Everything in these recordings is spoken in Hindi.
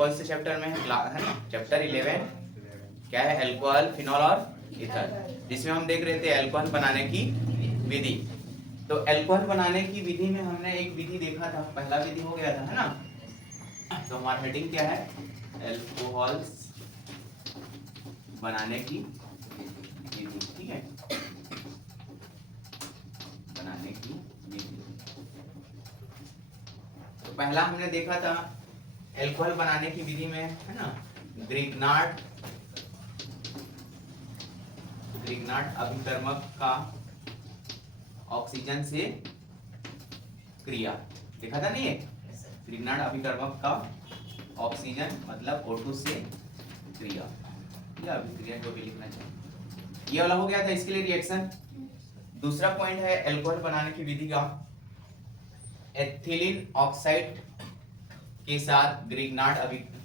कौन से चैप्टर में है ना, चैप्टर 11 क्या है, अल्कोहल, फिनॉल और ईथर, जिसमें हम देख रहे थे अल्कोहल बनाने की विधि। तो अल्कोहल बनाने की विधि में हमने एक विधि देखा था, पहला विधि हो गया था, है ना। तो हमारा हेडिंग क्या है, अल्कोहल बनाने की विधि, ठीक है, बनाने की विधि। तो पहला हमने देखा था अल्कोहल बनाने की विधि में, है ना, ग्रिग्नार्ड अभिकर्मक का ऑक्सीजन से क्रिया देखा था नहीं है, ग्रिग्नार्ड अभिकर्मक का ऑक्सीजन मतलब O2 से क्रिया या अभिक्रिया जो भी लिखना चाहिए, ये वाला हो गया था इसके लिए रिएक्शन। दूसरा पॉइंट है अल्कोहल बनाने की विधि का, एथिलीन ऑक्साइड के साथ ग्रिग्नार्ड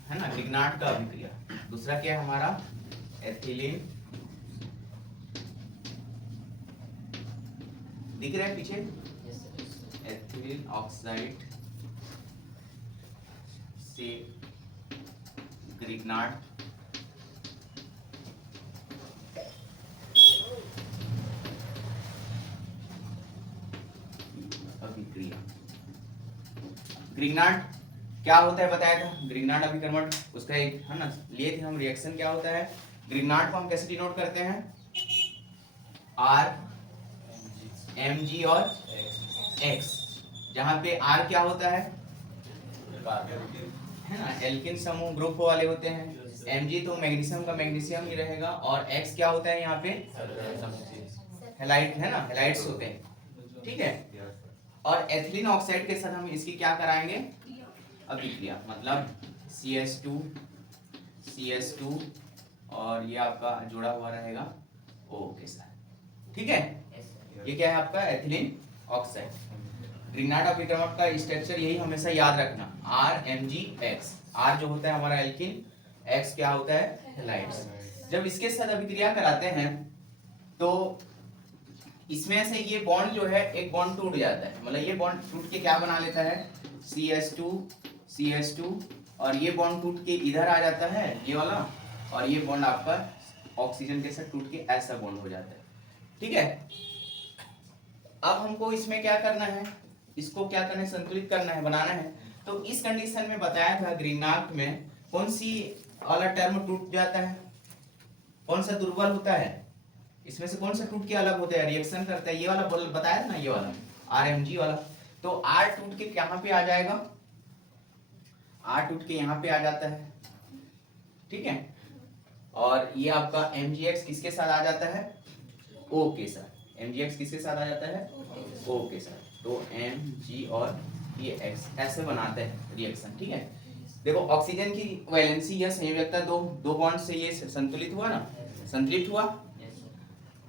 है ना, ग्रिग्नार्ड का अभिक्रिया। दूसरा क्या है हमारा, एथिलीन, दिख रहा है पीछे, एथिलीन ऑक्साइड से ग्रिग्नार्ड अभिक्रिया। ग्रिग्नार्ड क्या होता है बताया था, ग्रिग्नार्ड अभिकर्मक उसका एक है ना लिए थे हम, रिएक्शन क्या होता है, ग्रिग्नार्ड को हम कैसे डिनोट करते हैं, R Mg और X, जहां पे R क्या होता है ना, एल्किन समूह ग्रुप वाले होते हैं, Mg तो मैग्नीशियम का मैग्नीशियम ही रहेगा, और X क्या होता है यहाँ पे, हैलाइड, है ना, हैलाइड्स होते हैं, ठीक है। और एथिलीन ऑक्साइड के साथ हम इसकी क्या कराएंगे, अभिक्रिया, मतलब CH2 और ये आपका जुड़ा हुआ रहेगा O के साथ, ठीक है। ये क्या है आपका एथिलीन ऑक्साइड। ग्रिग्नार्ड अभिकर्मक का स्ट्रक्चर यही हमेशा याद रखना, RMgX, R जो होता है हमारा एल्किन, X क्या होता है हैलाइड्स। जब इसके साथ अभिक्रिया कराते हैं तो इसमें से ये बॉन्ड जो है एक बॉन्ड टूट जाता है, मतलब ये बॉन्ड टूट के क्या बना लेता है, CH2 और ये बॉन्ड टूट के इधर आ जाता है ये वाला, और ये बॉन्ड आपका ऑक्सीजन के साथ टूट के ऐसा बॉन्ड हो जाता है, ठीक है। अब हमको इसमें क्या करना है, इसको क्या करना है, संतुलित करना है, बनाना है। तो इस कंडीशन में बताया था ग्रिग्नार्ड में कौन सी वाला टर्म टूट जाता है, कौन सा दुर्बल होता है, इसमें से कौन सा टूट के अलग होता है, रिएक्शन करता है, ये वाला बताया था ना, ये वाला RMg वाला। तो R टूट के कहां पे आ जाएगा, R टूट के यहाँ पे आ जाता है, ठीक है। और ये आपका Mgx किसके साथ आ जाता है, O के साथ, Mgx किसके साथ आ जाता है, O के साथ। तो Mg और ये X ऐसे बनाते हैं रिएक्शन, ठीक है। देखो ऑक्सीजन की वैलेंसी या संयोजकता दो बॉन्ड से ये संतुलित हुआ ना, संतुलित हुआ,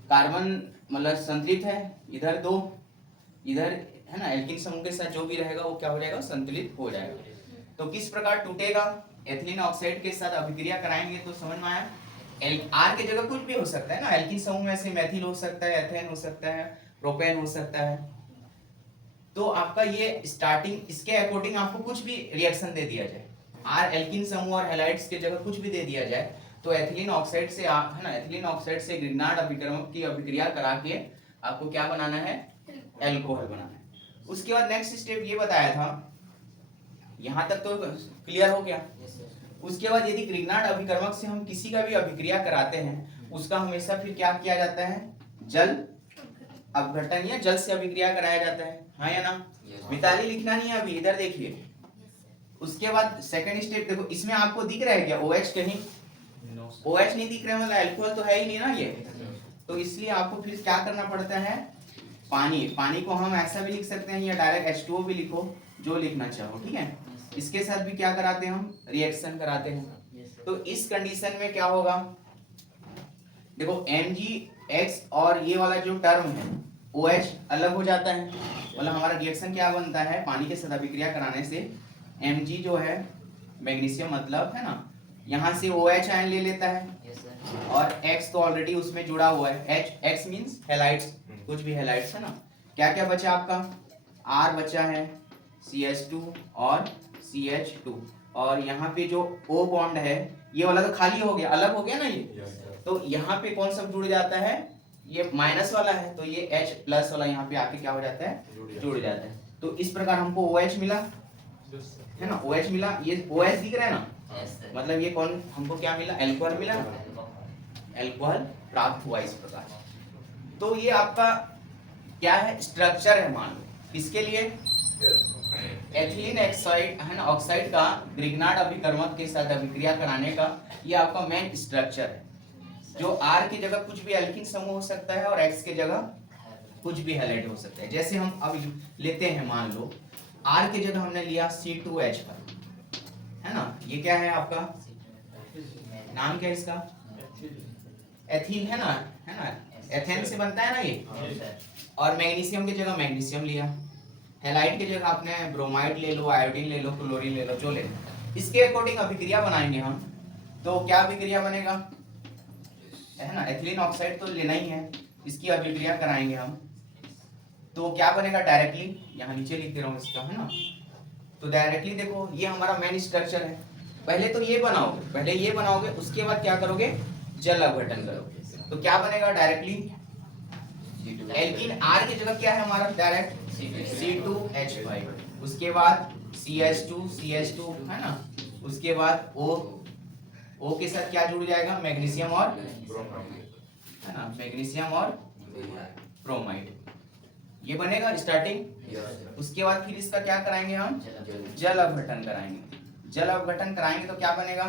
कार्बन मतलब संतुलित है, इधर दो, इधर है ना एल्किन समूह के साथ जो भी रहेगा वो क्या हो जाएगा, संतुलित हो जाएगा। तो किस प्रकार टूटेगा, एथिलीन ऑक्साइड के साथ अभिक्रिया कराएंगे तो समझ में आया, R के जगह कुछ भी हो सकता है ना, एल्किन समूह में से मेथिल हो सकता है, एथेन हो सकता है, प्रोपेन हो सकता है। तो आपका ये स्टार्टिंग इसके अकॉर्डिंग आपको कुछ भी रिएक्शन दे दिया जाए, R एल्किन समूह और हैलाइड्स के जगह कुछ भी दे दिया जाए, तो एथिलीन ऑक्साइड से आप है ना, एथिलीन ऑक्साइड से ग्रिग्नार्ड अभिकर्मक की अभिक्रिया करा के आपको क्या बनाना है, अल्कोहल बनाना है। उसके बाद नेक्स्ट स्टेप ये बताया था, यहाँ तक तो क्लियर हो गया। उसके बाद यदि ग्रिग्नार्ड अभिकर्मक से हम किसी का भी अभिक्रिया कराते हैं, उसका हमेशा फिर क्या किया जाता है, जल अपघटन या जल से अभिक्रिया कराया जाता है, हाँ या ना। मिताली लिखना नहीं है अभी, इधर देखिए। उसके बाद सेकंड स्टेप देखो, इसमें आपको दिख रहा है क्या OH, कहीं OH नहीं दिख रहा है, मतलब अल्कोहल तो है ही नहीं ना ये, तो इसलिए आपको फिर क्या करना पड़ता है, पानी को हम ऐसा भी लिख सकते हैं या डायरेक्ट H2O भी लिखो, जो लिखना चाहो, ठीक है। इसके साथ भी क्या कराते हैं हम, रिएक्शन कराते हैं। तो इस कंडीशन में क्या होगा, देखो Mgx और ये वाला जो टर्म है OH अलग हो जाता है, मतलब हमारा रिएक्शन क्या बनता है, पानी के साथ अभिक्रिया कराने से Mg जो है मैग्नीशियम मतलब है ना, यहाँ से OH आयन ले लेता है, और X तो ऑलरेडी उसमें जुड़ा हुआ है, X मींस हैलाइड्स, कुछ भी हैलाइड्स है ना। क्या क्या बचा आपका, R बचा है, CH2 और CH2, और यहाँ पे जो O बॉन्ड है ये वाला तो खाली हो गया, अलग हो गया ना ये। तो यहाँ पे कौन सा जुड़ जाता है, ये माइनस वाला है, तो ये H प्लस वाला यहाँ पे आके क्या हो जाता है, जुड़ जाता है। तो इस प्रकार हमको OH मिला है ना, OH मिला, ये OH दिख रहा है ना, मतलब ये कौन हमको क्या मिला, एल्कोहल मिला, एल्कोहल प्राप्त हुआ इस प्रकार। तो ये आपका क्या है, स्ट्रक्चर है, मान लो किसके लिए, एथिलीन ऑक्साइड है ना, ऑक्साइड का ग्रिग्नार्ड अभिकर्मक के साथ अभिक्रिया कराने का ये आपका मेन स्ट्रक्चर है। जो R की जगह कुछ भी एल्कीन समूह हो सकता है और X की जगह कुछ भी हैलाइड हो सकता है। जैसे हम अब लेते हैं, मान लो R की जगह हमने लिया C2H है ना, ये क्या है आपका नाम क्या है इसका, एथिल है ना, एथेन से बनता है ना ये। और मैग्नीशियम की जगह मैग्नीशियम लिया, हैलाइड की जगह आपने ब्रोमाइड ले लो, आयोडीन ले लो, क्लोरीन ले लो, जो ले लो, इसके अकॉर्डिंग अभिक्रिया बनाएंगे हम। तो क्या अभिक्रिया बनेगा है ना, एथिलीन ऑक्साइड तो लेना ही है, इसकी अभिक्रिया कराएंगे हम। तो क्या बनेगा डायरेक्टली, यहाँ नीचे लिख दे रहा हूँ इसका है ना। तो डायरेक्टली देखो ये हमारा मेन स्ट्रक्चर है, पहले तो ये बनाओगे, पहले ये बनाओगे, उसके बाद क्या करोगे, जल अपघटन करोगे। तो क्या बनेगा डायरेक्टली, एल्कीन R की जगह क्या है हमारा डायरेक्ट C2H5, उसके बाद CH2 है ना, उसके बाद O के साथ क्या जुड़ जाएगा, मैग्नीशियम और है ना, मैग्नीशियम और ब्रोमाइड, ये बनेगा स्टार्टिंग। उसके बाद फिर इसका क्या कराएंगे हम, जल अपघटन कराएंगे। जल अपघटन कराएंगे तो क्या बनेगा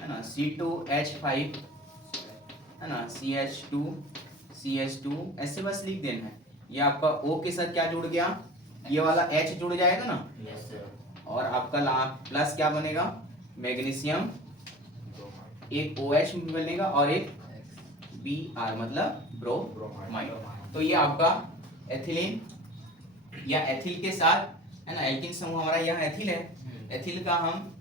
है ना, C2H5 है ना, CH2 ऐसे बस लिख देना है। ये आपका O के साथ क्या जुड़ गया, ये वाला H जुड़ जाएगा ना, और आपका प्लस क्या बनेगा, मैग्नीशियम, एक OH बनेगा और एक Br मतलब ब्रोमाइड। तो ये आपका एथिलीन या एथिल के साथ है ना, एल्कीन समूह हमारा यहाँ एथिल है, एथिल का हम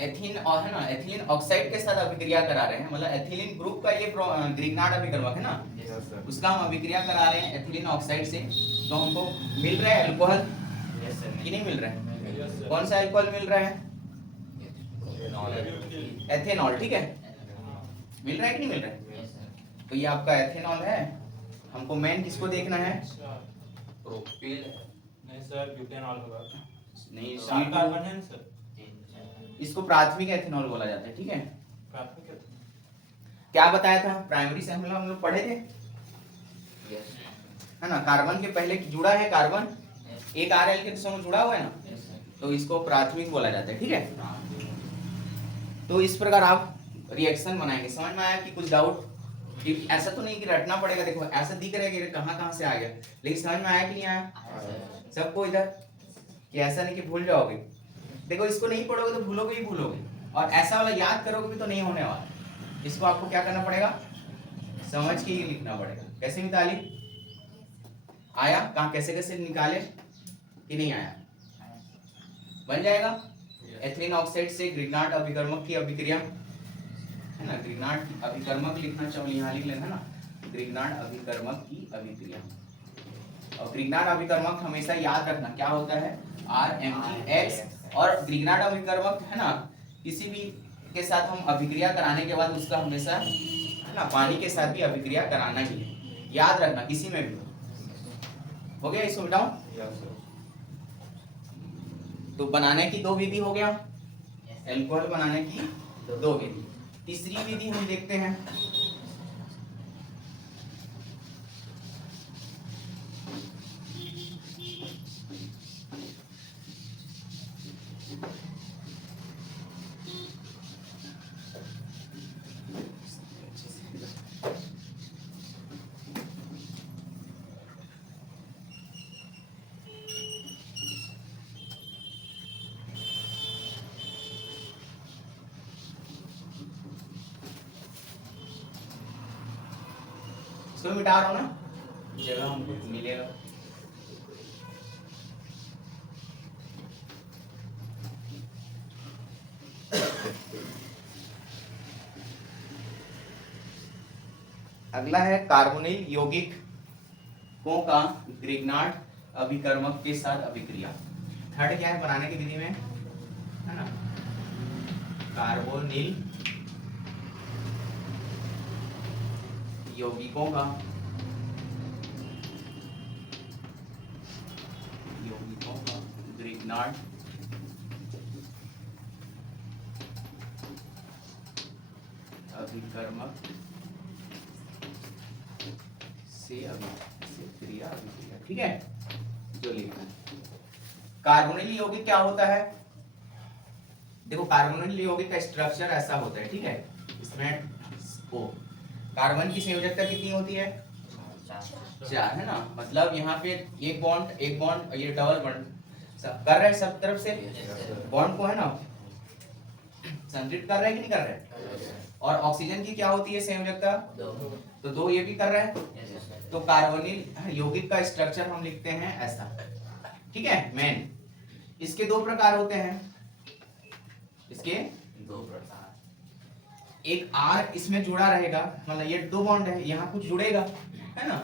एथीन और है ना, एथिलीन ऑक्साइड के साथ अभिक्रिया करा रहे हैं, मतलब एथिलीन ग्रुप का ये ग्रिग्नार्ड अभिकर्मक है ना, उसका हम अभिक्रिया करा रहे हैं एथिलीन ऑक्साइड से। तो हमको मिल रहा है अल्कोहल कि नहीं मिल रहा है, कौन सा अल्कोहल मिल रहा है, एथेनॉल, ठीक है, मिल रहा है कि नहीं मिल रहा है। तो ये आपका एथेनॉल है, हमको मेन किसको देखना है, प्रोपिल नहीं सर, ब्यूटेनॉल होगा, नहीं कार्बन है सर, इसको प्राथमिक एथेनॉल बोला जाता है, ठीक है। प्राथमिक एथेनॉल क्या बताया था प्राइमरी से हम लोग पढ़े थे है ना, कार्बन के पहले जुड़ा है कार्बन, एक RL के समूह जुड़ा हुआ है ना, तो इसको प्राथमिक बोला जाता है, ठीक है। तो इस प्रकार आप रिएक्शन बनाएंगे। समझ में आया कि कुछ डाउट, ऐसा तो नहीं कि रटना पड़ेगा, देखो ऐसा दिख रहा है कि कहाँ से आ गया, लेकिन समझ में आया कि नहीं आया सबको इधर, कि ऐसा नहीं कि भूल जाओगे। देखो इसको नहीं पढ़ोगे तो भूलोगे ही भूलोगे, और ऐसा वाला याद करोगे भी तो नहीं होने वाला। इसको आपको क्या करना पड़ेगा, समझ के ही लिखना पड़ेगा। कैसे मिताली आया, कहाँ कैसे कैसे निकाले कि नहीं आया, बन जाएगा। एथिलीन ऑक्साइड से ग्रिग्नार्ड अभिकर्मक की अभिक्रिया है ना, ग्रिग्नार्ड अभिकर्मक लिखना चाहिए, यहाँ लिख लेना ना, ग्रिग्नार्ड अभिकर्मक की अभिक्रिया। और ग्रिग्नार्ड अभिकर्मक हमेशा याद रखना क्या होता है, RMgX। और ग्रिग्नार्ड अभिकर्मक है ना, किसी भी के साथ हम अभिक्रिया कराने के बाद उसका हमेशा है ना पानी के साथ भी अभिक्रिया कराना ही है, याद रखना किसी में भी। हो गया इसको बताओ। तो बनाने की दो विधि हो गया, एल्कोहल बनाने की दो विधि। तीसरी विधि हम देखते हैं, इसको मिटा रहा हूं ना, जगह हमको मिलेगा। अगला है कार्बोनिल यौगिकों का ग्रिग्नार्ड अभिकर्मक के साथ अभिक्रिया। थर्ड क्या है बनाने की विधि में, है ना, कार्बोनिल यौगिकों का ग्रिग्नार्ड अभिकर्मक से क्रिया अभिक्रिया, ठीक है, जो लिखना है। कार्बोनिल यौगिक क्या होता है? देखो कार्बोनिल यौगिक का स्ट्रक्चर ऐसा होता है, ठीक है। इसमें ओ कार्बन की संयोजकता कितनी होती है? 4, है ना। मतलब यहाँ पे एक बॉन्ड ये डबल बॉन्ड कर रहे हैं सब तरफ से, बॉन्ड को है ना संतृप्त कर रहे हैं कि नहीं कर रहे? और ऑक्सीजन की क्या होती है संयोजकता? तो 2 ये भी कर रहे हैं। तो कार्बोनिल यौगिक का स्ट्रक्चर हम लिखते हैं ऐसा, ठीक है। मेन इसके 2 प्रकार होते हैं, इसके 2 प्रकार। एक R इसमें जुड़ा रहेगा, मतलब ये 2 बॉन्ड है, यहाँ कुछ जुड़ेगा, है ना।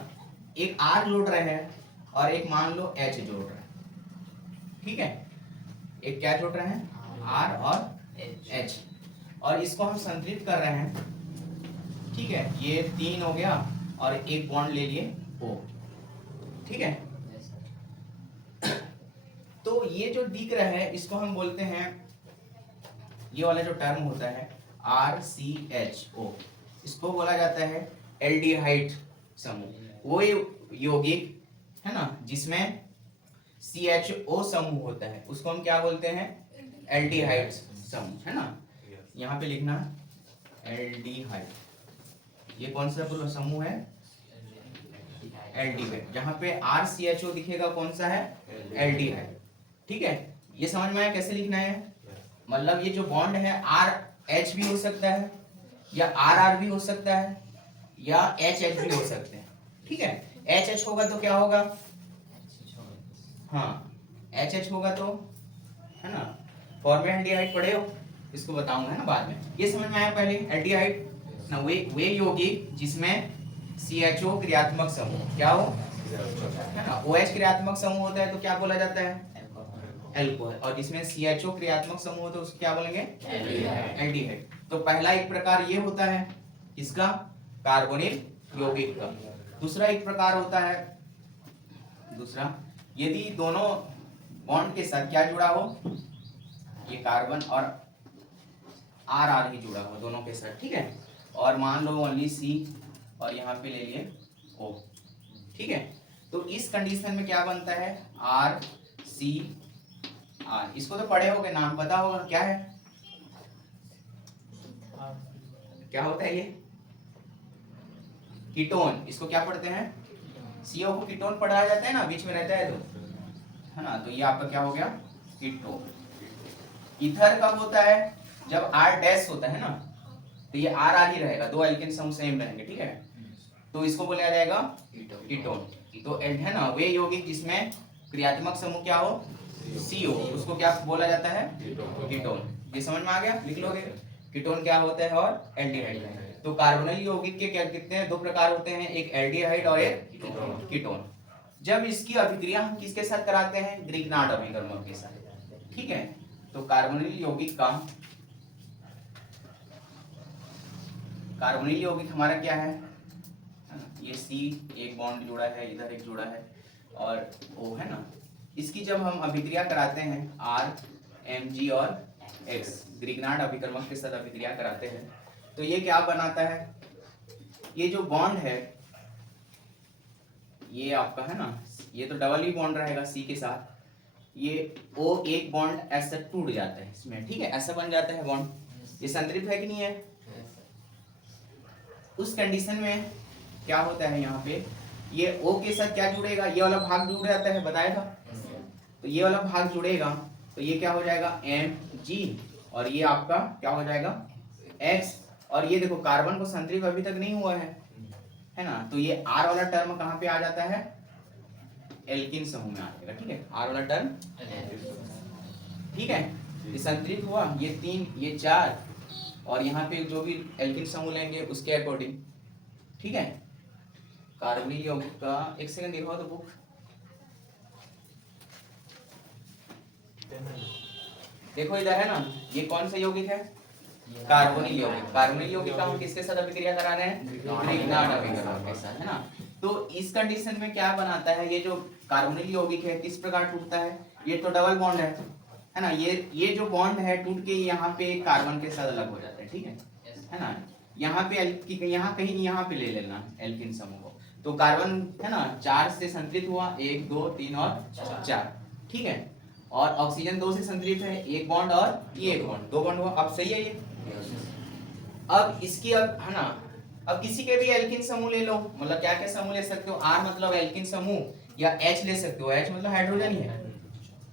एक R जोड़ रहे हैं और एक मान लो H जोड़ रहे हैं, ठीक है। एक क्या जोड़ रहे हैं? R और H, और इसको हम संतृप्त कर रहे हैं, ठीक है। ये 3 हो गया और एक बॉन्ड ले लिए O, ठीक है। तो ये जो दिख रहा है इसको हम बोलते हैं, ये वाला जो टर्म होता है RCHO, इसको बोला जाता है एल्डिहाइड समूह। वो यौगिक है ना जिसमें CHO समूह होता है, उसको हम क्या बोलते हैं? एल्डिहाइड समूह, है ना। यहाँ पे लिखना एल्डिहाइड, ये कौन सा समूह है? एल्डिहाइड। जहाँ पे RCHO दिखेगा कौन सा है? एल्डिहाइड, ठीक है। ये समझ में आया कैसे लिखना है? मतलब ये जो बॉन्ड है RH भी हो सकता है या RR भी हो सकता है या HH भी हो सकते हैं, ठीक है। HH होगा तो क्या होगा? हाँ HH होगा तो, है ना, फॉर्मेल्डिहाइड पढ़े हो, इसको बताऊंगा है ना बाद में। ये समझ में आया पहले एल्डिहाइड ना, वे यौगिक जिसमें CHO क्रियात्मक समूह क्या हो, है ना। OH क्रियात्मक समूह होता है तो क्या बोला जाता है? एल्कोहल। और जिसमें CHO क्रियात्मक समूह होता है उसको क्या बोलेंगे? एल्डिहाइड। तो पहला एक प्रकार ये होता है इसका कार्बोनिल यौगिक का। दूसरा एक प्रकार होता है, दूसरा यदि दोनों बॉन्ड के साथ क्या जुड़ा हो, ये कार्बन और RR ही जुड़ा हो दोनों के साथ, ठीक है। और मान लो ओनली C और यहाँ पे ले लिए O, ठीक है। तो इस कंडीशन में क्या बनता है? RCR। इसको तो पढ़े होगे, नाम पता होगा क्या है, क्या होता है ये? कीटोन। इसको क्या पढ़ते हैं? CO को कीटोन पढ़ाया जाता है ना, बीच में रहता है तो, है ना। तो ये आपका क्या हो गया? कीटोन। ईथर कब होता है? जब R डैश होता है ना, तो ये RR ही रहेगा, 2 एल्केन समूह सेम रहेंगे, ठीक है। तो इसको बोला जाएगा कीटोन। तो है ना वे यौगिक जिसमें क्रियात्मक समूह क्या हो? CO, उसको क्या बोला जाता है? कीटोन। ये समझ में आ गया? लिख लोगे कीटोन क्या होता है और एल्डिहाइड। तो कार्बोनिल यौगिक के क्या कितने 2 प्रकार होते हैं, एक एल्डिहाइड और एक कीटोन। जब इसकी अभिक्रिया हम किसके साथ कराते हैं? ग्रिग्नार्ड अभिकर्मक के साथ, ठीक है। तो कार्बोनिल यौगिक हमारा क्या है? ये C एक बॉन्ड जुड़ा है, इधर एक जुड़ा है और O, है ना। इसकी जब हम अभिक्रिया कराते हैं R, Mg और X, ग्रिग्नार्ड अभिकर्मक के साथ अभिक्रिया कराते हैं, तो ये क्या बनाता है? ये जो बॉन्ड है ये आपका है ना, ये तो डबल ही बॉन्ड रहेगा C के साथ, ये O एक बॉन्ड ऐसा टूट जाता है इसमें, ठीक है, ऐसा बन जाता है बॉन्ड। ये संतृप्त है कि नहीं है? उस कंडीशन में क्या होता है, यहाँ पे ये O के साथ क्या जुड़ेगा? ये वाला भाग जुड़ जाता है, बताया था। तो ये वाला भाग जुड़ेगा तो ये क्या हो जाएगा? Mg, और ये आपका क्या हो जाएगा? X। और ये देखो कार्बन को संतृप्त अभी तक नहीं हुआ है ना। तो ये R वाला टर्म कहाँ पे आ जाता है? एल्किन समूह में आ जाएगा, ठीक है। R वाला टर्म, ठीक है। ये संतृप्त हुआ, ये 3 ये 4 और यहाँ पे जो भी एल्किन समूह लेंगे उसके अकॉर्डिंग, ठीक है। कार्बोनिल यौगिक का एक सेकंड दिखाओ तो बुक। देखो इधर है ना, ये कौन सा यौगिक है? कार्बोनिल यौगिक। कार्बोनिल यौगिक का हम किसके साथ अभिक्रिया करा रहे हैं? ग्रिग्नार्ड अभिकर्मक के साथ, है ना। तो इस कंडीशन में क्या बनाता है, ये जो कार्बोनिल यौगिक है किस प्रकार टूटता है? ये तो डबल बॉन्ड है ना, ये जो बॉन्ड है टूट के यहाँ पे कार्बन के साथ अलग हो जाता है, ठीक है ना। यहाँ पे यहाँ कहीं यहाँ पे ले लेना एल्किन समूह को, तो कार्बन है ना 4 से संतुलित हुआ, 1 2 3 और 4, ठीक है। और ऑक्सीजन 2 से संतुलित है, 1 बॉन्ड और ये 1 बॉन्ड, 2 बॉन्ड हुआ। अब सही है ये। अब इसकी अब है ना, अब किसी के भी एल्किन समूह ले लो, मतलब क्या क्या समूह ले सकते हो? R मतलब एल्किन समूह, या H ले सकते हो, H मतलब हाइड्रोजन ही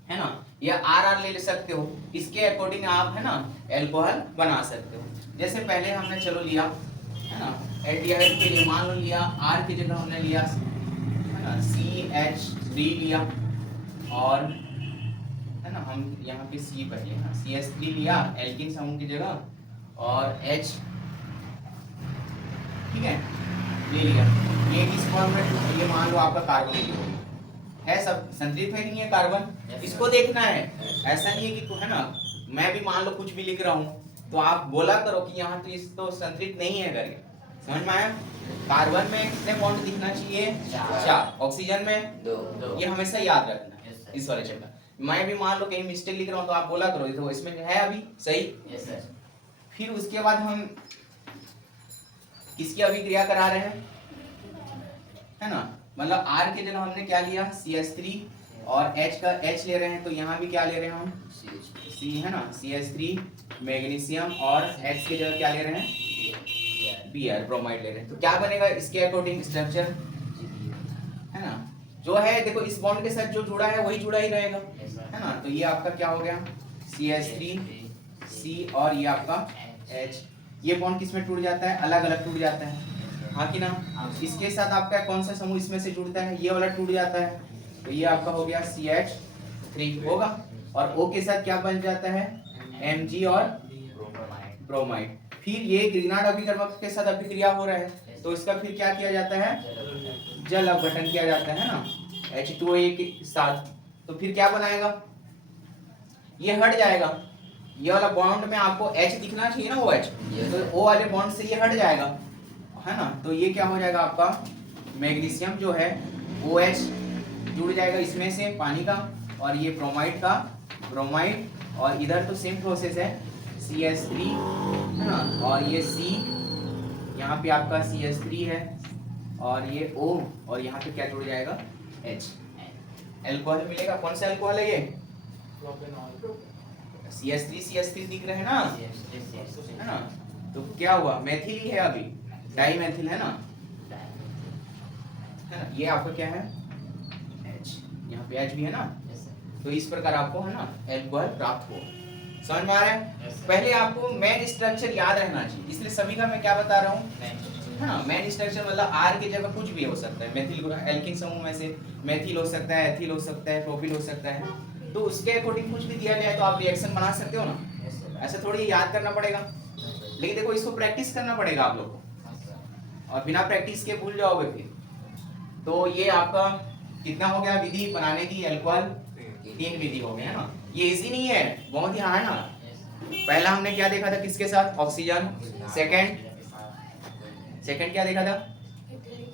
है ना, या RR ले सकते हो। इसके अकॉर्डिंग आप है ना एल्कोहल बना सकते हो। जैसे पहले हमने चलो लिया है ना एल्डिहाइड के लिए, मान लो लिया R की जगह हमने लिया है ना CH3 लिया, और है ना हम यहाँ पे C पहले ना CH3 लिया एल्किन समूह की जगह, और H, ठीक है, ले लिया। ये किस फॉर्म में? ये मान लो आपका कार्बोनिल है, सब संतुलित है कि नहीं है कार्बन? इसको देखना है, ऐसा नहीं है कि है ना मैं भी मान लो कुछ भी लिख रहा हूँ तो आप बोला करो कि यहाँ तो इस तो संतुलित नहीं है करके, समझ में आया? कार्बन में कितने बॉन्ड दिखना चाहिए? 4। ऑक्सीजन में 2। ये हमेशा याद रखना है इस वाले चैप्टर। मैं भी मान लो कहीं मिस्टेक लिख रहा हूँ तो आप बोला करो तो इसमें है अभी सही। फिर उसके बाद हम किसकी अभिक्रिया करा रहे हैं, है ना, मतलब R के जगह हमने क्या लिया CH3, और H का H ले रहे हैं, तो यहाँ भी क्या ले रहे हैं हम C, है ना CH3 मैग्नीशियम, और H की जगह क्या ले रहे हैं Br ब्रोमाइड ले रहे हैं। तो क्या बनेगा इसके अकॉर्डिंग स्ट्रक्चर, है ना, जो है देखो इस बॉन्ड के साथ जो जुड़ा है वही जुड़ा ही रहेगा, है ना। तो ये आपका क्या हो गया CH3 C, और ये आपका H। ये बॉन्ड किस में टूट जाता है? अलग अलग टूट जाता है, हाँ कि ना। इसके साथ आपका कौन सा समूह इसमें से जुड़ता है? ये वाला टूट जाता है, तो ये आपका हो गया CH3 होगा, और O के साथ क्या बन जाता है? Mg और ब्रोमाइड। फिर ये ग्रिग्नार्ड अभिकर्मक के साथ अभिक्रिया हो रहा है, तो इसका फिर क्या किया जाता है? जल अपघटन किया जाता है ना H2O के साथ। तो फिर क्या बनाएगा? ये हट जाएगा, ये वाला बॉन्ड में आपको H दिखना चाहिए ना, OH, तो O वाले बॉन्ड से ये हट जाएगा, है ना। तो ये क्या हो जाएगा आपका मैग्नीशियम जो है OH जुड़ जाएगा इसमें से पानी का, और ये ब्रोमाइड का ब्रोमाइड, और इधर तो सेम प्रोसेस है CH3, है ना, और ये C, यहाँ पे आपका CH3 है, और ये O, और यहाँ पे क्या जुड़ जाएगा H। एल्कोहल मिलेगा। कौन सा एल्कोहल है ये? CH3 दिख रहे हैं ना, है ना। तो क्या हुआ? मेथिल ही है अभी, डाई मेथिल है ना, ये आपका क्या है H, यहाँ पे H भी है ना। तो इस प्रकार आपको है ना एल्कोहल प्राप्त हो। समझ में आ रहा है? पहले आपको मेन स्ट्रक्चर याद रहना चाहिए, इसलिए सभी का मैं क्या बता रहा हूँ, है ना। मेन स्ट्रक्चर मतलब R की जगह कुछ भी हो सकता है, मेथिल एल्किन समूह में से मेथिल हो सकता है, एथिल हो सकता है, प्रोपिल हो सकता है, तो उसके अकॉर्डिंग कुछ भी दिया जाए तो आप रिएक्शन बना सकते हो ना। ऐसे थोड़ी याद करना पड़ेगा, लेकिन देखो इसको प्रैक्टिस करना पड़ेगा आप लोग को, और बिना प्रैक्टिस के भूल जाओगे फिर। तो ये आपका कितना हो गया विधि बनाने की? एल्कोहल 3 विधि हो गया, है ना। ये इजी नहीं है, बहुत ही हार्ड है ना। पहला हमने क्या देखा था किसके साथ? ऑक्सीजन। सेकंड क्या देखा था?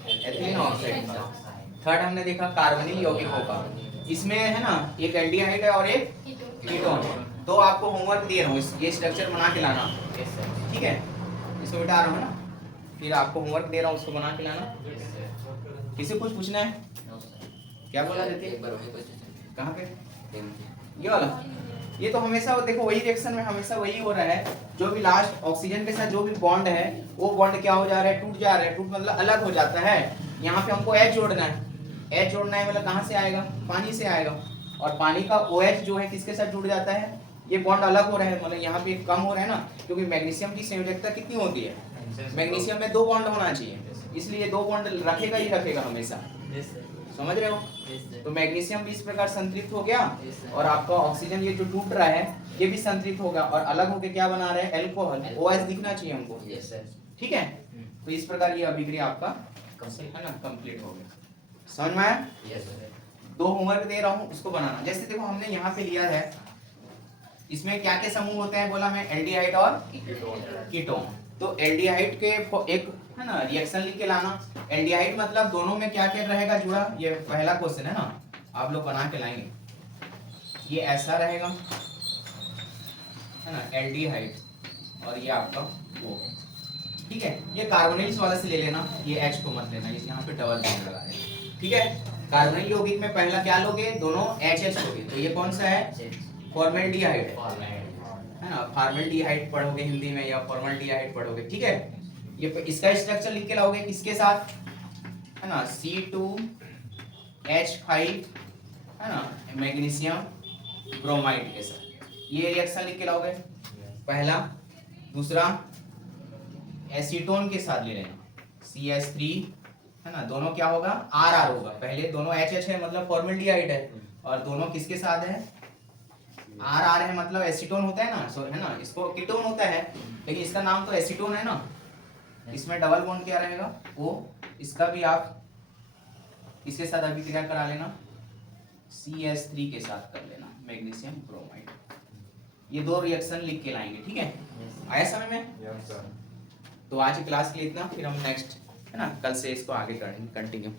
Ethylene oxide. थर्ड हमने देखा कार्बोनिल यौगिकों का, इसमें है ना एक एल्डिहाइड है और एक कीटोन है। तो आपको होमवर्क दे रहा हूँ, ये स्ट्रक्चर बना के लाना, ठीक है, इसको मिटा रहा हूँ ना, फिर आपको होमवर्क दे रहा हूँ उसको बना के लाना। किसी कुछ पूछना है? क्या बोला देते? कहाँ पे? ये वाला, ये तो हमेशा देखो वही रिएक्शन में हमेशा वही हो रहा है, जो भी लास्ट ऑक्सीजन के साथ जो भी बॉन्ड है वो बॉन्ड क्या हो जा रहा है? टूट जा रहा है। टूट मतलब अलग हो जाता है। यहाँ पे हमको H जोड़ना है, H जोड़ना है मतलब कहाँ से आएगा? पानी से आएगा, और पानी का OH जो है किसके साथ जुड़ जाता है? ये बॉन्ड अलग हो रहा है, मतलब यहाँ पे कम हो रहा है ना, क्योंकि मैग्नीशियम की संयोजकता कितनी होती है? मैग्नीशियम में 2 बॉन्ड होना चाहिए, इसलिए 2 बॉन्ड रखेगा ही रखेगा हमेशा, समझ रहे हो? तो मैग्नीशियम भी इस प्रकार संतृप्त हो गया, और आपका ऑक्सीजन ये जो टूट रहा है ये भी संतृप्त होगा, और अलग होके क्या बना रहे हैं? एल्कोहल। OH दिखना चाहिए हमको, ठीक है। तो इस प्रकार ये अभिक्रिया आपका है ना कंप्लीट हो गया। समझ में आया? 2 होमवर्क दे रहा हूँ, उसको बनाना। जैसे देखो हमने यहाँ पे लिया है इसमें क्या के समूह होते हैं बोला मैं, एल्डिहाइड और कीटोन। तो एल्डिहाइड के एक है ना रिएक्शन लिख के लाना। एल्डिहाइड मतलब दोनों में क्या क्या रहेगा जुड़ा, ये पहला क्वेश्चन है ना, आप लोग बना के लाएंगे। ये ऐसा रहेगा है ना एल्डिहाइड, और ये आपका वो, ठीक है। ये कार्बोनिल्स वाला से ले लेना, ये H को मत लेना, इस यहाँ पे डबल बॉन्ड लगा देना, ठीक है। कार्बोनिल यौगिक में पहला क्या लोगे, दोनों HH लोगे, तो ये कौन सा है, फॉर्मेल्डिहाइड है ना। फॉर्मेल्डिहाइड पढ़ोगे हिंदी में, या फॉर्मेल्डिहाइड पढ़ोगे, ठीक है। ये इसका स्ट्रक्चर लिख के लाओगे किसके साथ, है ना, C2H5 है ना, मैग्नीशियम ब्रोमाइड के साथ, ये रिएक्शन लिख के लाओगे पहला। दूसरा एसीटोन के साथ ले लेना, CH3 है ना, दोनों क्या होगा, RR होगा, पहले दोनों HH है मतलब फॉर्मेल्डिहाइड है, और दोनों किसके साथ है, RR है मतलब एसीटोन होता है ना, सो है ना, इसको कीटोन होता है, लेकिन इसका नाम तो एसीटोन है ना। इसमें डबल बॉन्ड क्या रहेगा वो, इसका भी आप इसके साथ अभिक्रिया करा लेना, CH3 के साथ कर लेना, मैग्नीशियम ब्रोमाइड। ये दो रिएक्शन लिख के लाएंगे, ठीक है। आया समझ में? Yes sir. तो आज की क्लास के लिए इतना, फिर हम नेक्स्ट है ना कल से इसको आगे करेंगे कंटिन्यू।